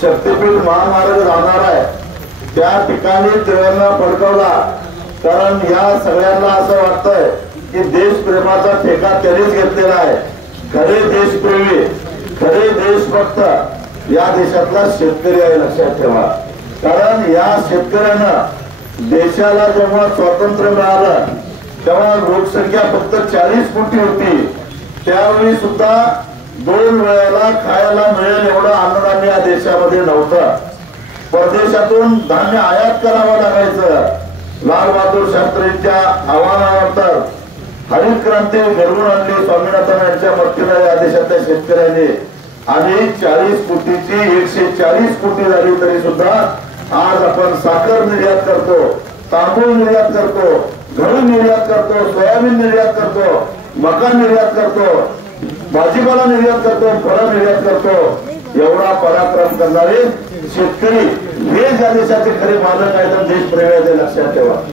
शक्तीपीठ महामार्ग जाणार आहे त्या ठिकाणी त्रिवर्णा फडकवला। कारण या सगळ्यांना असं वाटतंय की देशप्रेमाचा ठेका त्यांनीच घेतलेला आहे। खरे देशप्रेमी खरे देशभक्त या देशातला शेतकरी आहे, लक्षात ठेवा। कारण या शेतकऱ्यांना देशाला जेव्हा स्वातंत्र्य मिळालं तेव्हा लोकसंख्या फक्त 40 कोटी होती। त्यावेळी सुद्धा 2 वेळेला खायला मिळेल एवढं अन्नधान्य या देशामध्ये नव्हतं। परदेशातून धान्य आयात करावं लागायचं। लाल बहादूर शास्त्रींच्या आव्हानानंतर हरित क्रांती घडवून आणली स्वामीनाथन यांच्या मदतीने या देशातल्या शेतकऱ्यांनी। आणि 40 कोटीची 140 कोटी झाली तरी सुद्धा आज आपण साखर निर्यात करतो, तांदूळ निर्यात करतो, गहू निर्यात करतो, सोयाबीन निर्यात करतो, मका निर्यात करतो, भाजीपाला निर्यात करतो, फळं निर्यात करतो। एवढा पराक्रम करणारे शेतकरी हे या देशाचे खरे मालक आहेत, देशप्रेमी आहेत, लक्षात ठेवा।